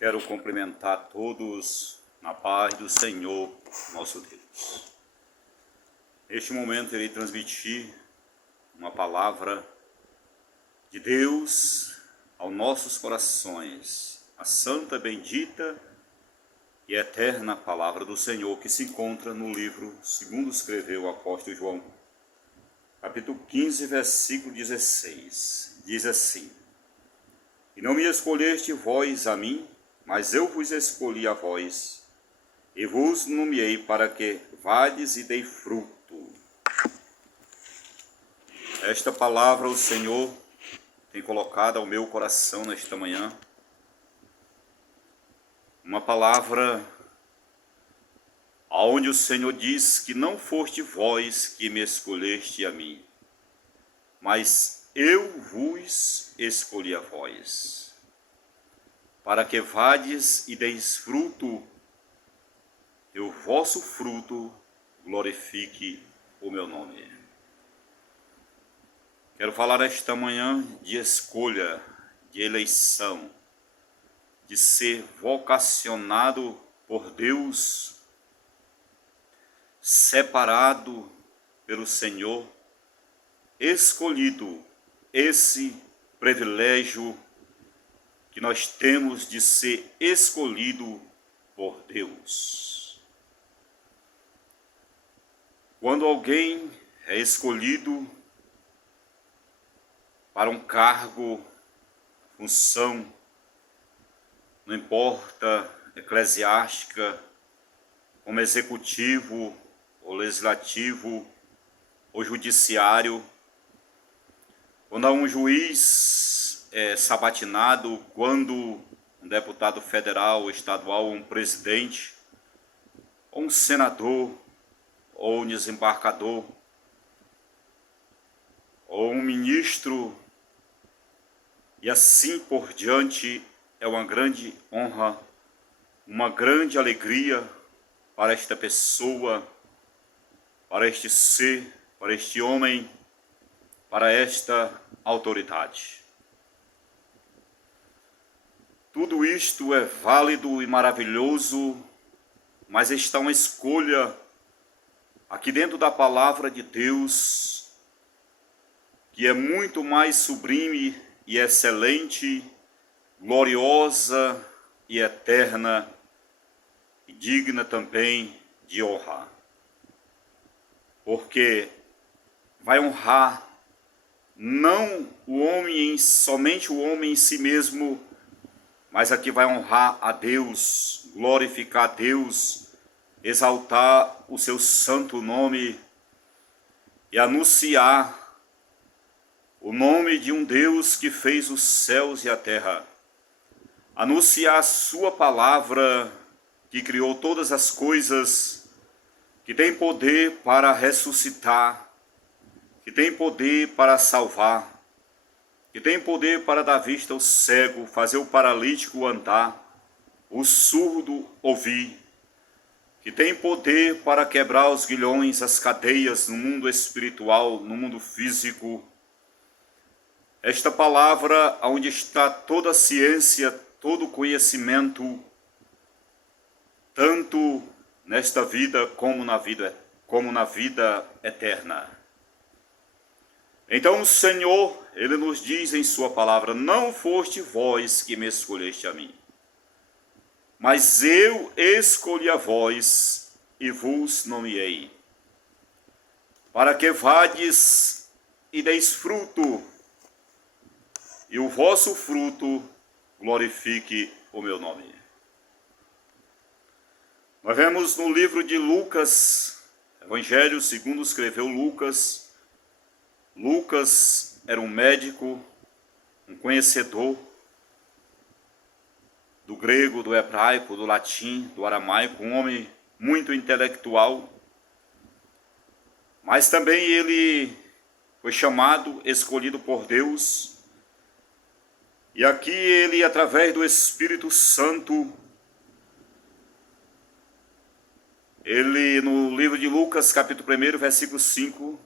Quero cumprimentar todos na paz do Senhor, nosso Deus. Neste momento irei transmitir uma palavra de Deus aos nossos corações, a santa, bendita e eterna palavra do Senhor que se encontra no livro segundo escreveu o apóstolo João, capítulo 15, versículo 16. Diz assim: E não me escolheste vós a mim, mas eu vos escolhi a vós, e vos nomeei para que vades e dei fruto. Esta palavra o Senhor tem colocado ao meu coração nesta manhã. Uma palavra onde o Senhor diz que não foste vós que me escolheste a mim, mas eu vos escolhi a vós, para que vades e deis fruto, e o vosso fruto glorifique o meu nome. Quero falar esta manhã de escolha, de eleição, de ser vocacionado por Deus, separado pelo Senhor, escolhido, esse privilégio que nós temos de ser escolhido por Deus. Quando alguém é escolhido para um cargo, função, não importa, eclesiástica, como executivo, ou legislativo, ou judiciário, quando há um juiz sabatinado, quando um deputado federal, estadual, um presidente, ou um senador, ou um desembargador, ou um ministro, e assim por diante, é uma grande honra, uma grande alegria para esta pessoa, para este ser, para este homem, para esta autoridade. Tudo isto é válido e maravilhoso, mas está uma escolha aqui dentro da palavra de Deus, que é muito mais sublime e excelente, gloriosa e eterna, e digna também de honra. Porque vai honrar não o homem, somente o homem em si mesmo, mas aqui vai honrar a Deus, glorificar a Deus, exaltar o seu santo nome e anunciar o nome de um Deus que fez os céus e a terra. Anunciar a sua palavra, que criou todas as coisas, que tem poder para ressuscitar, que tem poder para salvar, que tem poder para dar vista ao cego, fazer o paralítico andar, o surdo ouvir, que tem poder para quebrar os grilhões, as cadeias no mundo espiritual, no mundo físico. Esta palavra, onde está toda a ciência, todo o conhecimento, tanto nesta vida como na vida eterna. Então o Senhor, Ele nos diz em sua palavra: não foste vós que me escolheste a mim, mas eu escolhi a vós e vos nomeei, para que vades e deis fruto, e o vosso fruto glorifique o meu nome. Nós vemos no livro de Lucas, Evangelho segundo escreveu Lucas. Lucas era um médico, um conhecedor do grego, do hebraico, do latim, do aramaico, um homem muito intelectual, mas também ele foi chamado, escolhido por Deus. E aqui ele, através do Espírito Santo, ele no livro de Lucas, capítulo 1, versículo 5,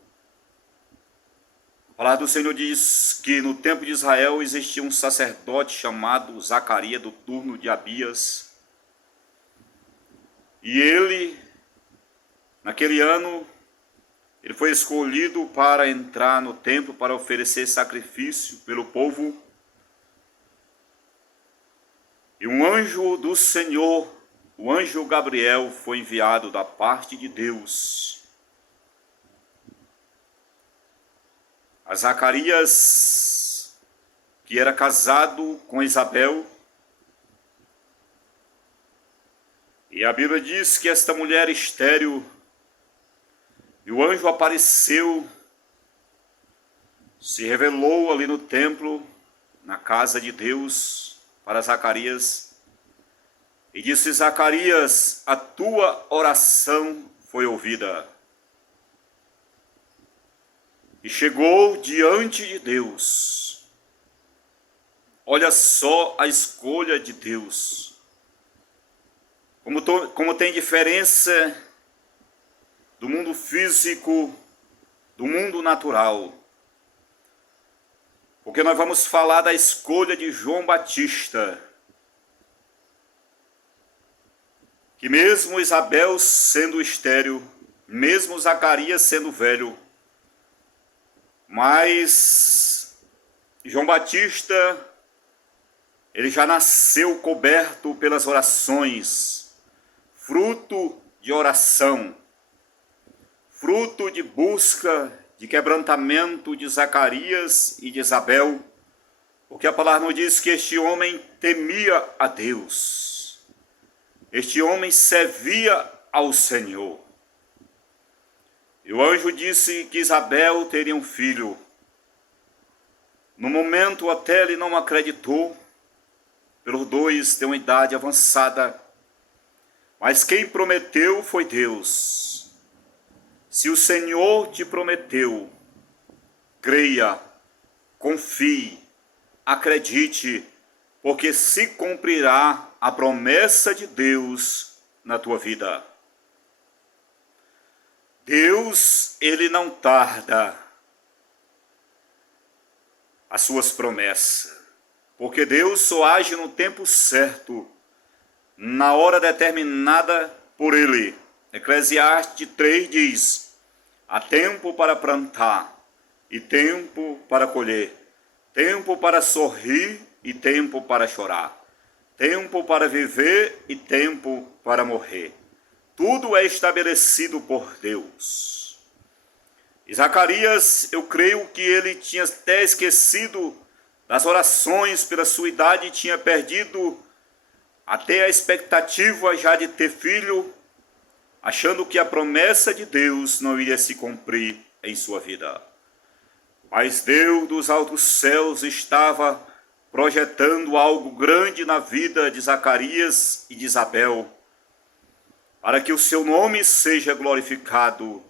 A palavra do Senhor diz que no tempo de Israel existia um sacerdote chamado Zacarias, do turno de Abias. E ele, naquele ano, ele foi escolhido para entrar no templo para oferecer sacrifício pelo povo. E um anjo do Senhor, o anjo Gabriel, foi enviado da parte de Deus a Zacarias, que era casado com Isabel. E a Bíblia diz que esta mulher estéril, e o anjo apareceu, se revelou ali no templo, na casa de Deus, para Zacarias, e disse: Zacarias, a tua oração foi ouvida. E chegou diante de Deus. Olha só a escolha de Deus. Como tem diferença do mundo físico, do mundo natural. Porque nós vamos falar da escolha de João Batista. Que mesmo Isabel sendo estéril, mesmo Zacarias sendo velho, mas João Batista, ele já nasceu coberto pelas orações, fruto de oração, fruto de busca, de quebrantamento de Zacarias e de Isabel, porque a palavra nos diz que este homem temia a Deus, este homem servia ao Senhor. E o anjo disse que Isabel teria um filho. No momento até ele não acreditou, pelos dois têm uma idade avançada, mas quem prometeu foi Deus. Se o Senhor te prometeu, creia, confie, acredite, porque se cumprirá a promessa de Deus na tua vida. Deus, ele não tarda as suas promessas, porque Deus só age no tempo certo, na hora determinada por ele. Eclesiastes 3 diz: há tempo para plantar e tempo para colher, tempo para sorrir e tempo para chorar, tempo para viver e tempo para morrer. Tudo é estabelecido por Deus. E Zacarias, eu creio que ele tinha até esquecido das orações pela sua idade, tinha perdido até a expectativa já de ter filho, achando que a promessa de Deus não iria se cumprir em sua vida. Mas Deus dos altos céus estava projetando algo grande na vida de Zacarias e de Isabel, para que o seu nome seja glorificado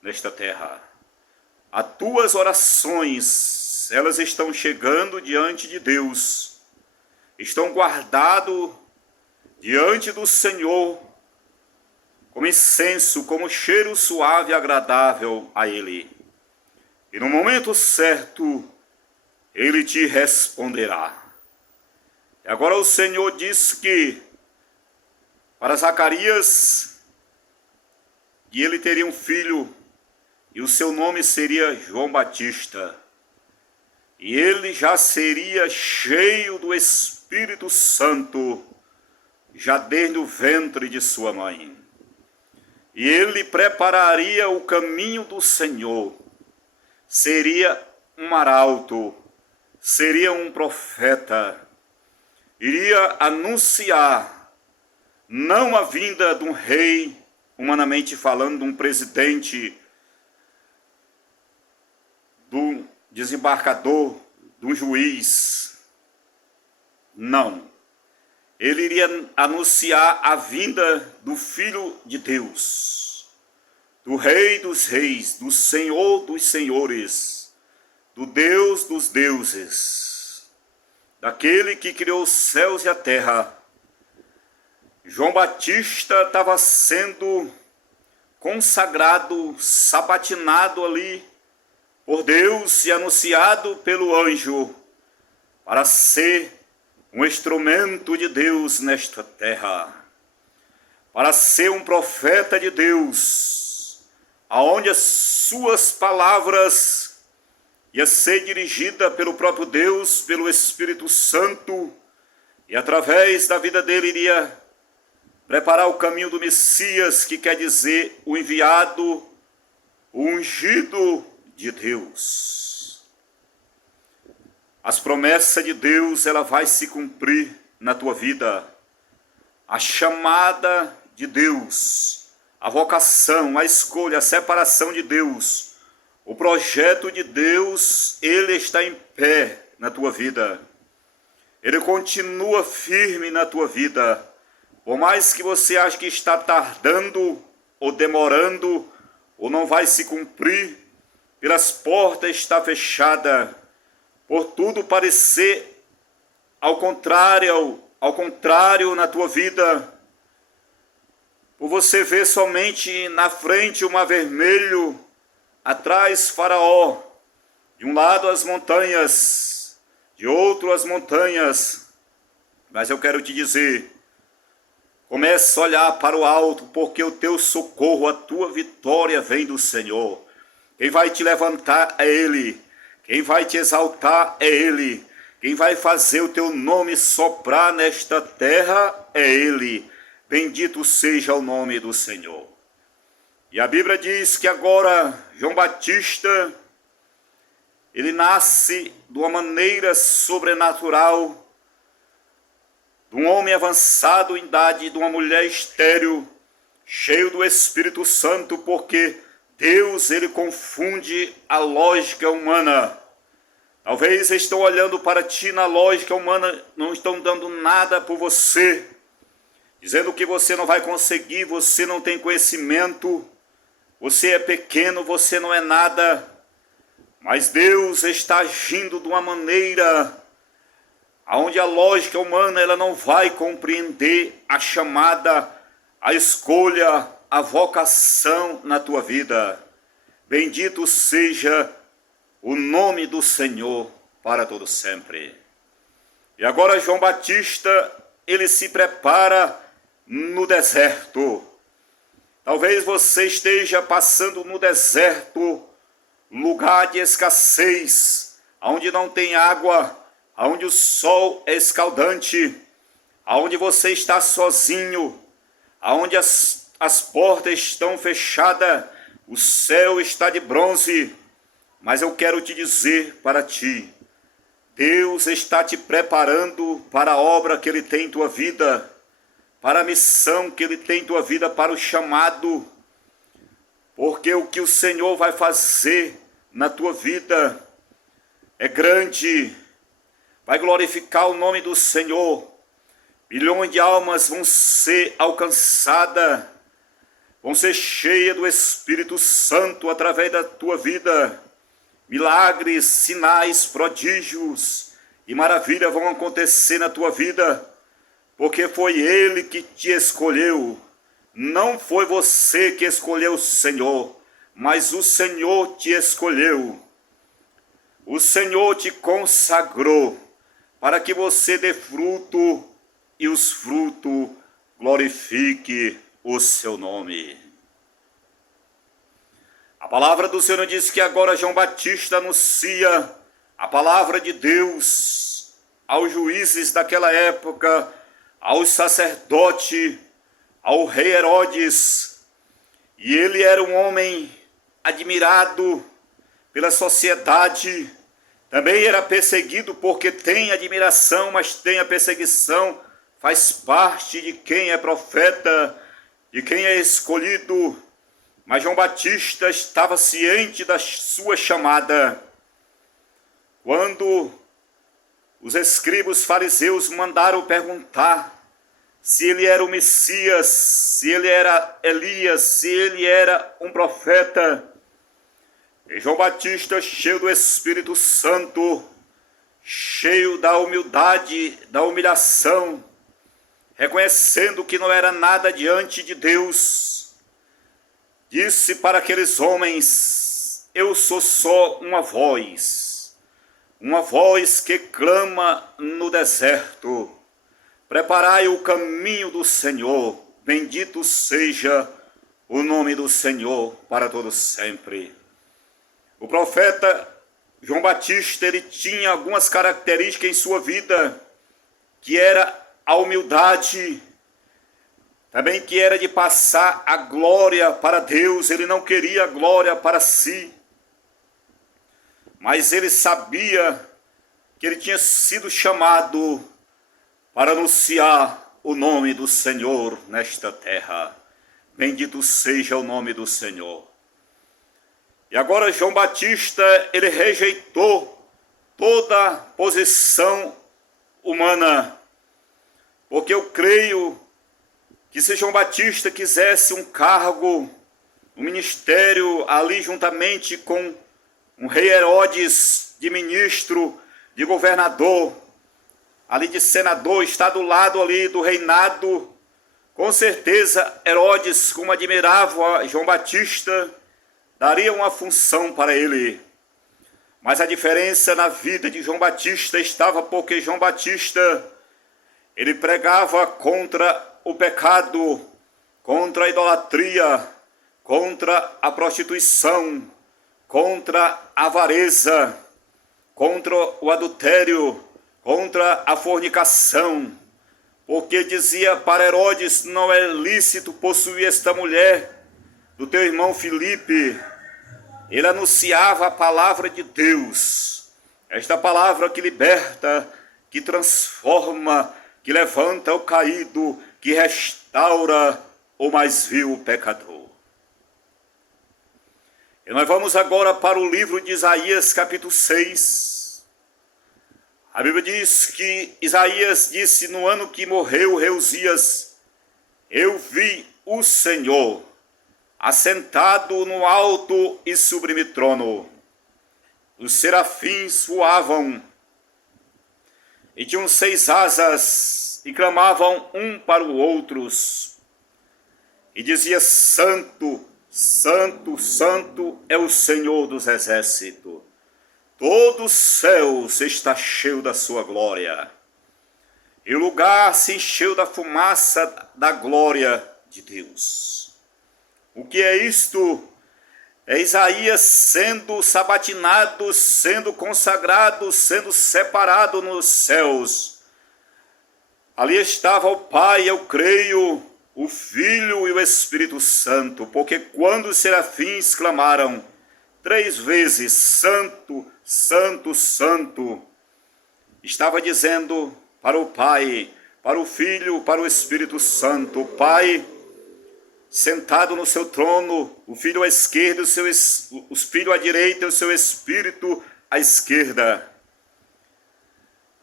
nesta terra. As tuas orações, elas estão chegando diante de Deus, estão guardadas diante do Senhor, como incenso, como cheiro suave e agradável a Ele. E no momento certo, Ele te responderá. E agora o Senhor diz que para Zacarias, que ele teria um filho, e o seu nome seria João Batista. E ele já seria cheio do Espírito Santo, já desde o ventre de sua mãe. E ele prepararia o caminho do Senhor. Seria um arauto, seria um profeta, iria anunciar não a vinda de um rei, humanamente falando, de um presidente, de um desembargador, de um juiz. Não. Ele iria anunciar a vinda do Filho de Deus, do Rei dos Reis, do Senhor dos Senhores, do Deus dos deuses, daquele que criou os céus e a terra. João Batista estava sendo consagrado, sabatinado ali por Deus e anunciado pelo anjo, para ser um instrumento de Deus nesta terra, para ser um profeta de Deus, aonde as suas palavras ia ser dirigida pelo próprio Deus, pelo Espírito Santo, e através da vida dele iria preparar o caminho do Messias, que quer dizer o enviado, o ungido de Deus. As promessas de Deus, ela vai se cumprir na tua vida. A chamada de Deus, a vocação, a escolha, a separação de Deus, o projeto de Deus, ele está em pé na tua vida. Ele continua firme na tua vida. Por mais que você ache que está tardando ou demorando, ou não vai se cumprir, pelas portas está fechada, por tudo parecer ao contrário na tua vida, por você ver somente na frente o mar vermelho, atrás Faraó, de um lado as montanhas, de outro as montanhas, mas eu quero te dizer, comece a olhar para o alto, porque o teu socorro, a tua vitória vem do Senhor. Quem vai te levantar é Ele. Quem vai te exaltar é Ele. Quem vai fazer o teu nome soprar nesta terra é Ele. Bendito seja o nome do Senhor. E a Bíblia diz que agora João Batista, ele nasce de uma maneira sobrenatural, de um homem avançado em idade, de uma mulher estéril, cheio do Espírito Santo, porque Deus, ele confunde a lógica humana. Talvez estão olhando para ti na lógica humana, não estão dando nada por você, dizendo que você não vai conseguir, você não tem conhecimento, você é pequeno, você não é nada. Mas Deus está agindo de uma maneira onde a lógica humana ela não vai compreender a chamada, a escolha, a vocação na tua vida. Bendito seja o nome do Senhor para todo sempre. E agora João Batista, ele se prepara no deserto. Talvez você esteja passando no deserto, lugar de escassez, onde não tem água, onde o sol é escaldante, onde você está sozinho, onde as portas estão fechadas, o céu está de bronze. Mas eu quero te dizer para ti, Deus está te preparando para a obra que Ele tem em tua vida, para a missão que Ele tem em tua vida, para o chamado, porque o que o Senhor vai fazer na tua vida é grande, vai glorificar o nome do Senhor. Milhões de almas vão ser alcançadas, vão ser cheias do Espírito Santo através da tua vida. Milagres, sinais, prodígios e maravilhas vão acontecer na tua vida, porque foi Ele que te escolheu. Não foi você que escolheu o Senhor, mas o Senhor te escolheu. O Senhor te consagrou para que você dê fruto e os frutos glorifique o seu nome. A palavra do Senhor diz que agora João Batista anuncia a palavra de Deus aos juízes daquela época, aos sacerdotes, ao rei Herodes. E ele era um homem admirado pela sociedade, também era perseguido, porque tem admiração, mas tem a perseguição, faz parte de quem é profeta, de quem é escolhido. Mas João Batista estava ciente da sua chamada. Quando os escribas fariseus mandaram perguntar se ele era o Messias, se ele era Elias, se ele era um profeta, e João Batista, cheio do Espírito Santo, cheio da humildade, da humilhação, reconhecendo que não era nada diante de Deus, disse para aqueles homens: eu sou só uma voz que clama no deserto. Preparai o caminho do Senhor, bendito seja o nome do Senhor para todo sempre. O profeta João Batista, ele tinha algumas características em sua vida, que era a humildade, também que era de passar a glória para Deus. Ele não queria a glória para si, mas ele sabia que ele tinha sido chamado para anunciar o nome do Senhor nesta terra. Bendito seja o nome do Senhor. E agora João Batista, ele rejeitou toda posição humana, porque eu creio que se João Batista quisesse um cargo, um ministério ali juntamente com um rei Herodes, de ministro, de governador, ali de senador, está do lado ali do reinado, com certeza Herodes, como admirava João Batista, daria uma função para ele. Mas a diferença na vida de João Batista estava porque João Batista, ele pregava contra o pecado, contra a idolatria, contra a prostituição, contra a avareza, contra o adultério, contra a fornicação, porque dizia para Herodes: não é lícito possuir esta mulher do teu irmão Filipe. Ele anunciava a palavra de Deus, esta palavra que liberta, que transforma, que levanta o caído, que restaura o mais vil pecador. E nós vamos agora para o livro de Isaías, capítulo 6. A Bíblia diz que Isaías disse: no ano que morreu o rei Uzias, eu vi o Senhor assentado no alto e sublime trono. Os serafins voavam e tinham 6 asas e clamavam um para o outro e dizia: Santo, Santo, Santo é o Senhor dos exércitos. Todo o céu está cheio da sua glória. E o lugar se encheu da fumaça da glória de Deus. O que é isto? É Isaías sendo sabatinado, sendo consagrado, sendo separado nos céus. Ali estava o Pai, eu creio, o Filho e o Espírito Santo, porque quando os serafins clamaram 3 vezes, Santo, Santo, Santo, estava dizendo para o Pai, para o Filho, para o Espírito Santo. O Pai sentado no seu trono, o Filho à esquerda, o Filho à direita e o seu Espírito à esquerda.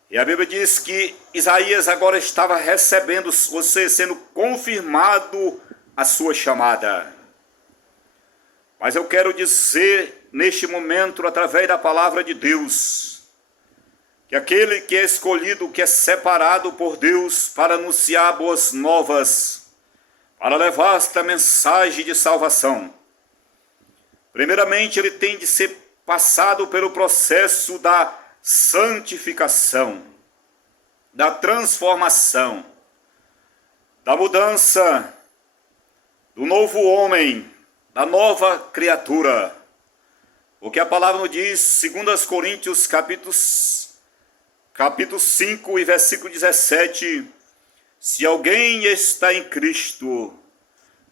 E a Bíblia diz que Isaías agora estava recebendo, você sendo confirmado a sua chamada. Mas eu quero dizer neste momento, através da palavra de Deus, que aquele que é escolhido, que é separado por Deus para anunciar boas novas, para levar esta mensagem de salvação, primeiramente ele tem de ser passado pelo processo da santificação, da transformação, da mudança, do novo homem, da nova criatura. O que a palavra nos diz, 2 Coríntios capítulo 5 e versículo 17, se alguém está em Cristo,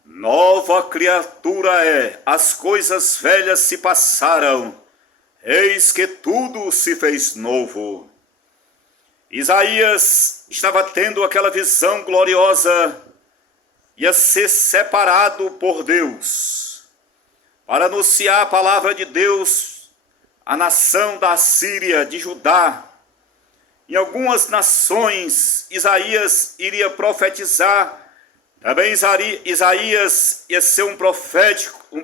nova criatura é, as coisas velhas se passaram, eis que tudo se fez novo. Isaías estava tendo aquela visão gloriosa, ia ser separado por Deus, para anunciar a palavra de Deus à nação da Síria, de Judá. Em algumas nações, Isaías iria profetizar. Também Isaías ia ser um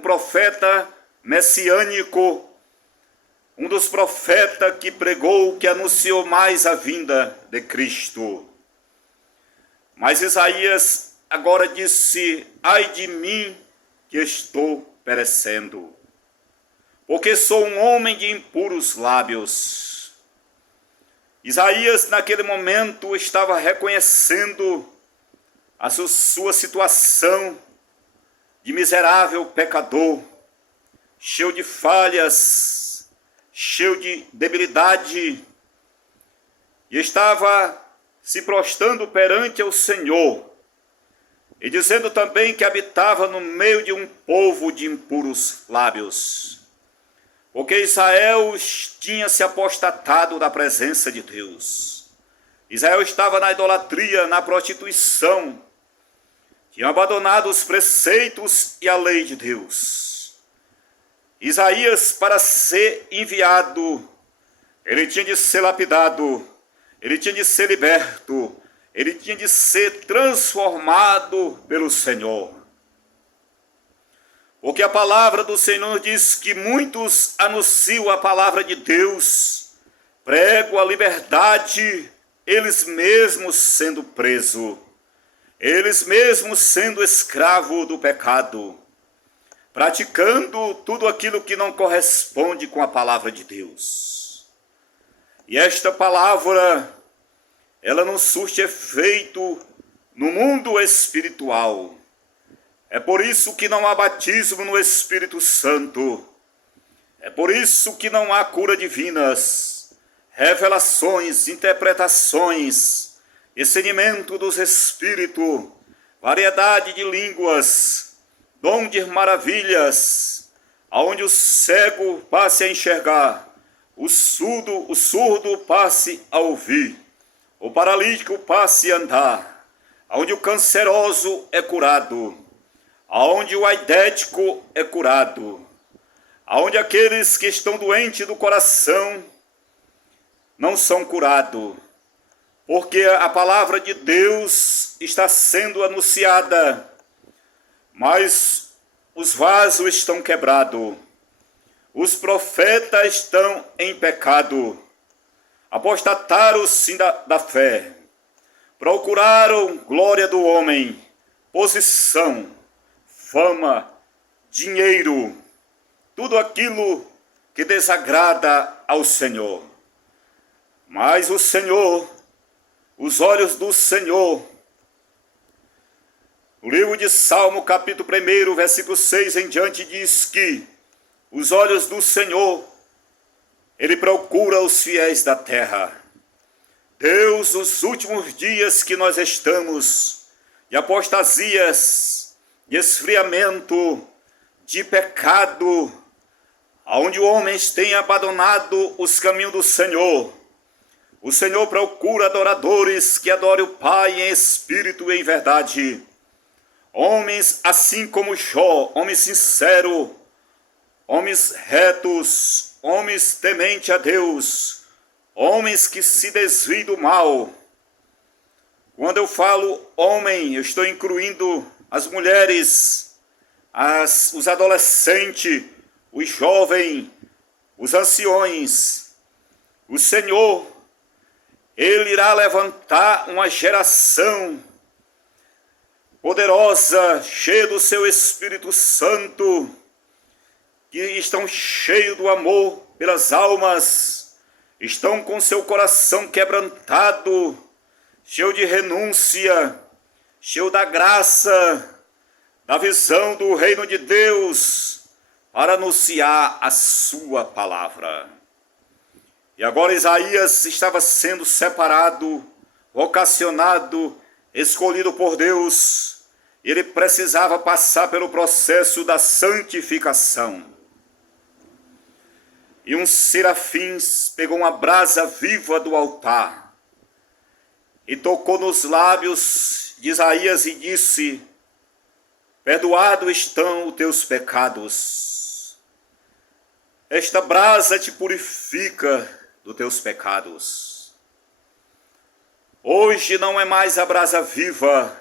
profeta messiânico, um dos profetas que pregou, que anunciou mais a vinda de Cristo. Mas Isaías agora disse: ai de mim que estou perecendo, porque sou um homem de impuros lábios. Isaías, naquele momento, estava reconhecendo a sua situação de miserável pecador, cheio de falhas, cheio de debilidade, e estava se prostrando perante o Senhor, e dizendo também que habitava no meio de um povo de impuros lábios, porque Israel tinha se apostatado da presença de Deus. Israel estava na idolatria, na prostituição, tinha abandonado os preceitos e a lei de Deus. Isaías, para ser enviado, ele tinha de ser lapidado, ele tinha de ser liberto, ele tinha de ser transformado pelo Senhor. Porque a palavra do Senhor diz que muitos anunciam a palavra de Deus, pregam a liberdade, eles mesmos sendo presos, eles mesmos sendo escravos do pecado, praticando tudo aquilo que não corresponde com a palavra de Deus. E esta palavra, ela não surte efeito no mundo espiritual. É por isso que não há batismo no Espírito Santo. É por isso que não há cura divinas, revelações, interpretações, discernimento dos espíritos, variedade de línguas, dom de maravilhas, aonde o cego passe a enxergar, o surdo passe a ouvir, o paralítico passe a andar, aonde o canceroso é curado, aonde o aidético é curado, aonde aqueles que estão doentes do coração não são curados, porque a palavra de Deus está sendo anunciada, mas os vasos estão quebrados, os profetas estão em pecado, apostataram-se da fé, procuraram glória do homem, posição, fama, dinheiro, tudo aquilo que desagrada ao Senhor. Mas o Senhor, os olhos do Senhor, o livro de Salmo, capítulo 1, versículo 6 em diante, diz que os olhos do Senhor, Ele procura os fiéis da terra. Deus, nos últimos dias que nós estamos, de apostasias, de esfriamento, de pecado, onde homens têm abandonado os caminhos do Senhor, o Senhor procura adoradores que adorem o Pai em espírito e em verdade. Homens assim como Jó, homens sinceros, homens retos, homens tementes a Deus, homens que se desviam do mal. Quando eu falo homem, eu estou incluindo as mulheres, os adolescentes, os jovens, os anciões. O Senhor, Ele irá levantar uma geração poderosa, cheia do seu Espírito Santo, que estão cheios do amor pelas almas, estão com seu coração quebrantado, cheio de renúncia, cheio da graça, da visão do reino de Deus, para anunciar a sua palavra. E agora Isaías estava sendo separado, vocacionado, escolhido por Deus. Ele precisava passar pelo processo da santificação. E um serafim pegou uma brasa viva do altar e tocou nos lábios de Isaías e disse: perdoados estão os teus pecados. Esta brasa te purifica dos teus pecados. Hoje não é mais a brasa viva,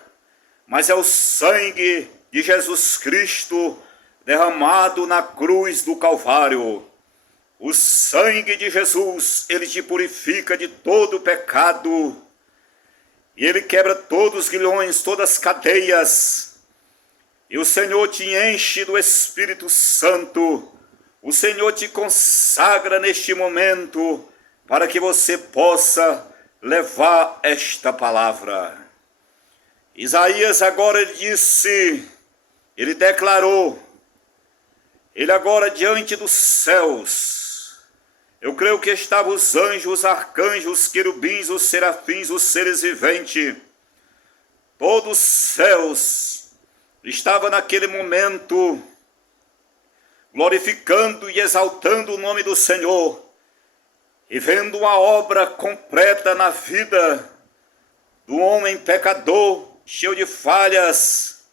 mas é o sangue de Jesus Cristo derramado na cruz do Calvário. O sangue de Jesus, ele te purifica de todo o pecado. E ele quebra todos os grilhões, todas as cadeias. E o Senhor te enche do Espírito Santo, O Senhor te consagra neste momento para que você possa levar esta palavra. Isaías agora ele declarou, ele agora diante dos céus, eu creio que estavam os anjos, os arcanjos, os querubins, os serafins, os seres viventes, todos os céus, estava naquele momento glorificando e exaltando o nome do Senhor, e vendo uma obra completa na vida do homem pecador, cheio de falhas,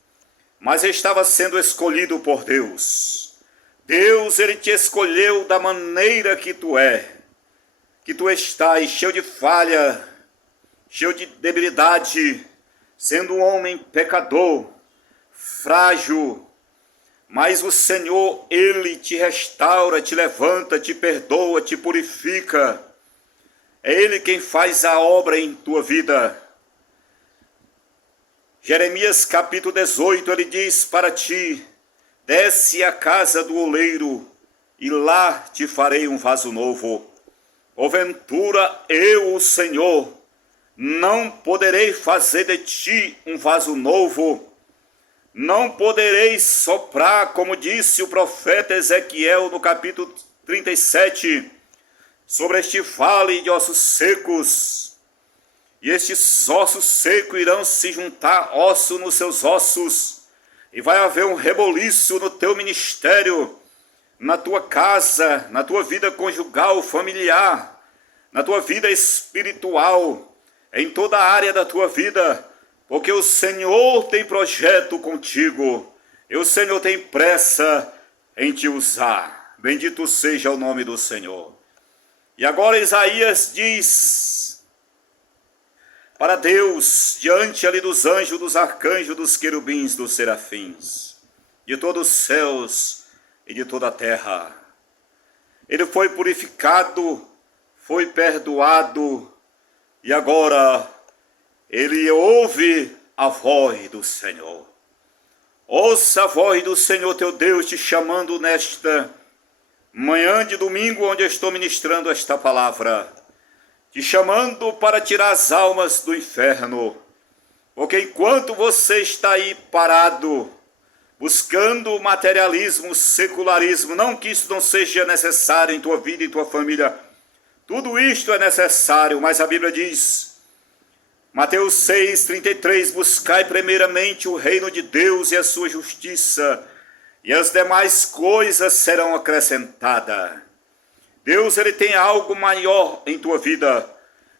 mas estava sendo escolhido por Deus. Deus, ele te escolheu da maneira que tu estás, cheio de falha, cheio de debilidade, sendo um homem pecador, frágil, mas o Senhor, ele te restaura, te levanta, te perdoa, te purifica. É ele quem faz a obra em tua vida. Jeremias capítulo 18, ele diz para ti, desce à casa do oleiro, e lá te farei um vaso novo. Porventura eu, o Senhor, não poderei fazer de ti um vaso novo, não poderei soprar, como disse o profeta Ezequiel no capítulo 37, sobre este vale de ossos secos, e estes ossos secos irão se juntar osso nos seus ossos, e vai haver um reboliço no teu ministério, na tua casa, na tua vida conjugal, familiar, na tua vida espiritual, em toda a área da tua vida, porque o Senhor tem projeto contigo, e o Senhor tem pressa em te usar. Bendito seja o nome do Senhor. E agora Isaías diz para Deus, diante ali dos anjos, dos arcanjos, dos querubins, dos serafins, de todos os céus e de toda a terra. Ele foi purificado, foi perdoado, e agora ele ouve a voz do Senhor. Ouça a voz do Senhor teu Deus te chamando nesta manhã de domingo, onde eu estou ministrando esta palavra, te chamando para tirar as almas do inferno, porque enquanto você está aí parado, buscando materialismo, secularismo, não que isso não seja necessário em tua vida e tua família, tudo isto é necessário, mas a Bíblia diz, Mateus 6,33, buscai primeiramente o reino de Deus e a sua justiça, e as demais coisas serão acrescentadas. Deus, ele tem algo maior em tua vida,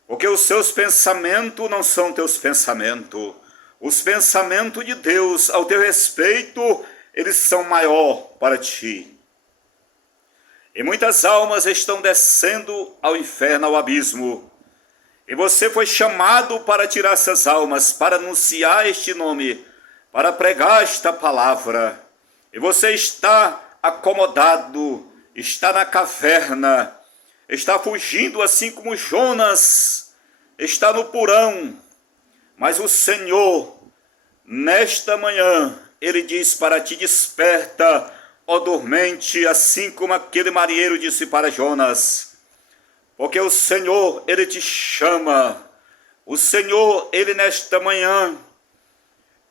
porque os seus pensamentos não são teus pensamentos. Os pensamentos de Deus ao teu respeito, eles são maior para ti. E muitas almas estão descendo ao inferno, ao abismo. E você foi chamado para tirar essas almas, para anunciar este nome, para pregar esta palavra. E você está acomodado, está na caverna, está fugindo assim como Jonas está no porão. Mas o Senhor, nesta manhã, ele diz para ti, desperta, ó dormente, assim como aquele marinheiro disse para Jonas. Porque o Senhor, ele te chama. O Senhor, ele nesta manhã,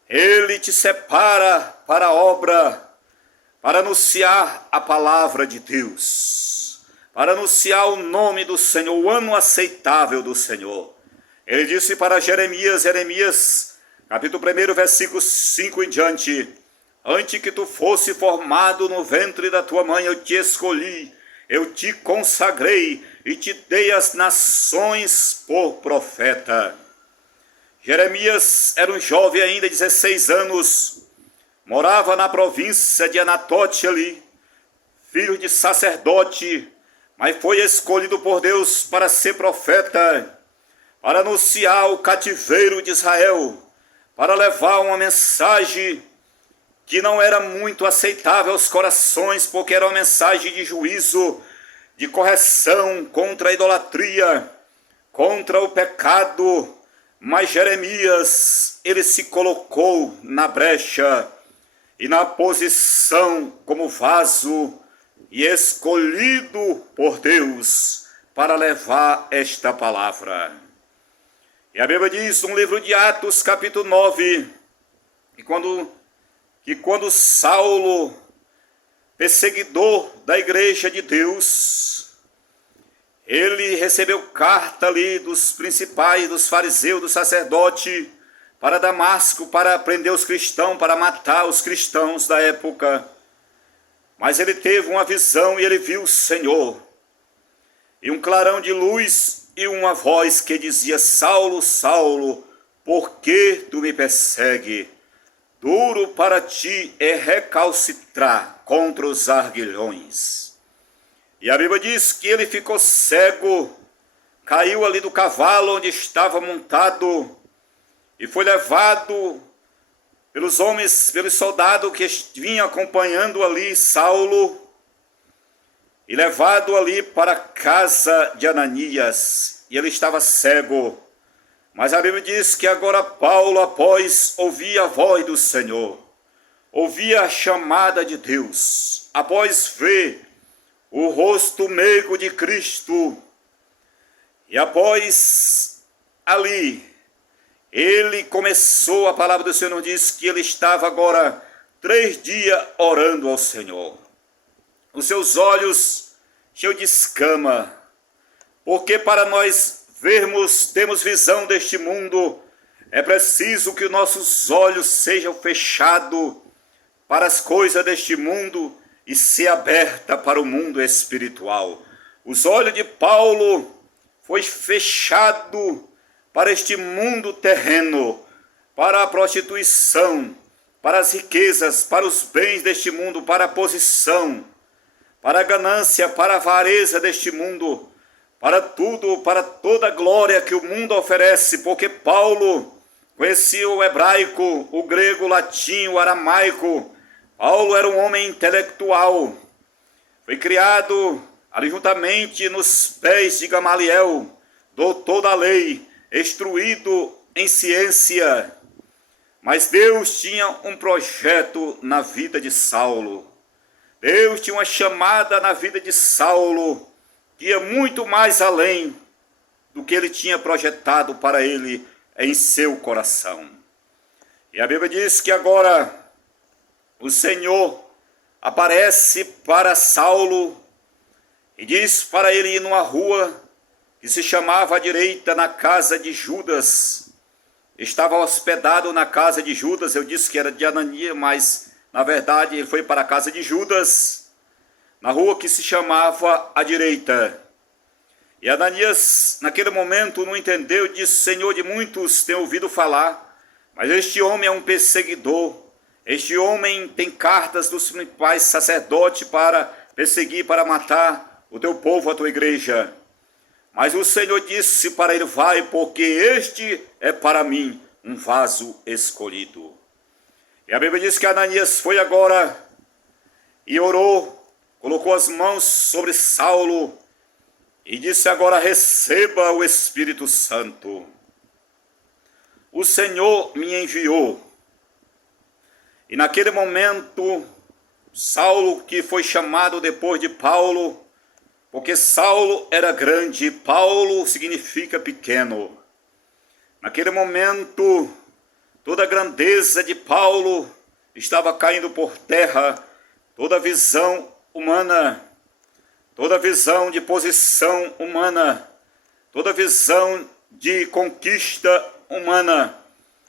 ele te separa para a obra, para anunciar a palavra de Deus, para anunciar o nome do Senhor, o ano aceitável do Senhor. Ele disse para Jeremias, capítulo 1, versículo 5 em diante, antes que tu fosse formado no ventre da tua mãe, eu te escolhi, eu te consagrei e te dei as nações por profeta. Jeremias era um jovem ainda, 16 anos, morava na província de Anatote ali, filho de sacerdote, mas foi escolhido por Deus para ser profeta, para anunciar o cativeiro de Israel, para levar uma mensagem que não era muito aceitável aos corações, porque era uma mensagem de juízo, de correção contra a idolatria, contra o pecado. Mas Jeremias, ele se colocou na brecha e na posição como vaso e escolhido por Deus para levar esta palavra. E a Bíblia diz no livro de Atos, capítulo 9, que quando Saulo, perseguidor da igreja de Deus, ele recebeu carta ali dos principais, dos fariseus, do sacerdote, para Damasco, para prender os cristãos, para matar os cristãos da época. Mas ele teve uma visão e ele viu o Senhor. E um clarão de luz e uma voz que dizia: Saulo, Saulo, por que tu me persegue? Duro para ti é recalcitrar contra os arguilhões. E a Bíblia diz que ele ficou cego, caiu ali do cavalo onde estava montado e foi levado pelos homens, pelos soldados que vinham acompanhando ali Saulo, e levado ali para a casa de Ananias, e ele estava cego. Mas a Bíblia diz que agora Paulo, após ouvir a voz do Senhor, ouvir a chamada de Deus, após ver o rosto meigo de Cristo, e após ali, ele começou, a palavra do Senhor diz que ele estava agora 3 dias orando ao Senhor. Os seus olhos cheios de escama, porque para nós vermos, temos visão deste mundo, é preciso que nossos olhos sejam fechados para as coisas deste mundo e ser aberta para o mundo espiritual. Os olhos de Paulo foi fechado para este mundo terreno, para a prostituição, para as riquezas, para os bens deste mundo, para a posição, para a ganância, para a avareza deste mundo, para tudo, para toda a glória que o mundo oferece, porque Paulo conhecia o hebraico, o grego, o latim, o aramaico. Paulo era um homem intelectual, foi criado ali juntamente nos pés de Gamaliel, doutor da lei, instruído em ciência. Mas Deus tinha um projeto na vida de Saulo. Deus tinha uma chamada na vida de Saulo, que ia muito mais além do que ele tinha projetado para ele em seu coração. E a Bíblia diz que agora o Senhor aparece para Saulo e diz para ele ir numa rua que se chamava à direita, na casa de Judas. Estava hospedado na casa de Judas. Eu disse que era de Ananias, mas na verdade ele foi para a casa de Judas, na rua que se chamava à direita. E Ananias naquele momento não entendeu e disse: Senhor, de muitos tenho ouvido falar, mas este homem é um perseguidor. Este homem tem cartas dos principais sacerdotes para perseguir, para matar o teu povo, a tua igreja. Mas o Senhor disse para ele: vai, porque este é para mim um vaso escolhido. E a Bíblia diz que Ananias foi agora e orou, colocou as mãos sobre Saulo e disse: agora receba o Espírito Santo. O Senhor me enviou. E naquele momento, Saulo, que foi chamado depois de Paulo, porque Saulo era grande, Paulo significa pequeno. Naquele momento, toda a grandeza de Paulo estava caindo por terra, toda a visão humana, toda a visão de posição humana, toda a visão de conquista humana.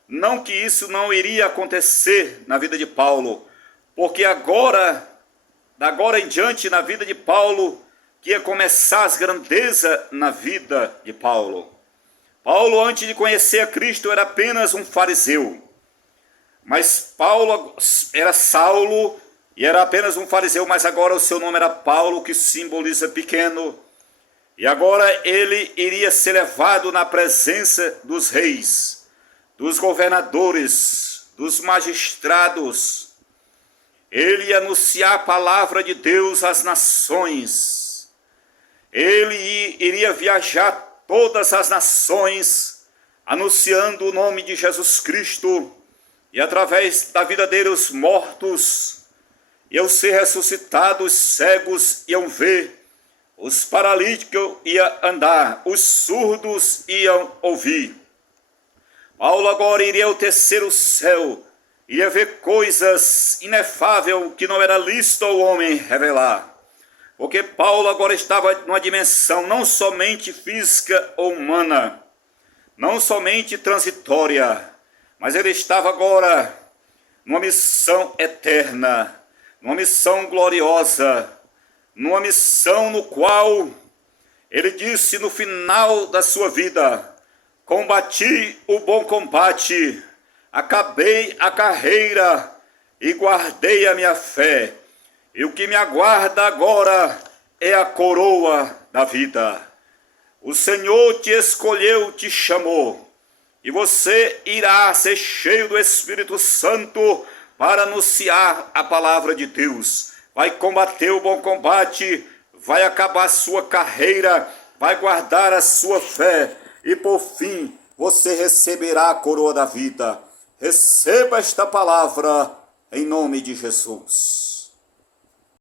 Não que isso não iria acontecer na vida de Paulo, porque agora em diante, na vida de Paulo, que ia começar as grandezas na vida de Paulo. Paulo, antes de conhecer a Cristo, era apenas um fariseu. Mas Paulo era Saulo e era apenas um fariseu, mas agora o seu nome era Paulo, que simboliza pequeno. E agora ele iria ser levado na presença dos reis, dos governadores, dos magistrados. Ele ia anunciar a palavra de Deus às nações. Ele iria viajar todas as nações, anunciando o nome de Jesus Cristo, e através da vida dele os mortos e ao ser ressuscitado, os cegos iam ver, os paralíticos iam andar, os surdos iam ouvir. Paulo agora iria ao terceiro céu, iria ver coisas inefáveis que não era lícito ao homem revelar. Porque Paulo agora estava numa dimensão não somente física ou humana, não somente transitória, mas ele estava agora numa missão eterna, numa missão gloriosa, numa missão no qual ele disse no final da sua vida: combati o bom combate, acabei a carreira e guardei a minha fé. E o que me aguarda agora é a coroa da vida. O Senhor te escolheu, te chamou, e você irá ser cheio do Espírito Santo para anunciar a palavra de Deus. Vai combater o bom combate, vai acabar a sua carreira, vai guardar a sua fé, e por fim você receberá a coroa da vida. Receba esta palavra em nome de Jesus.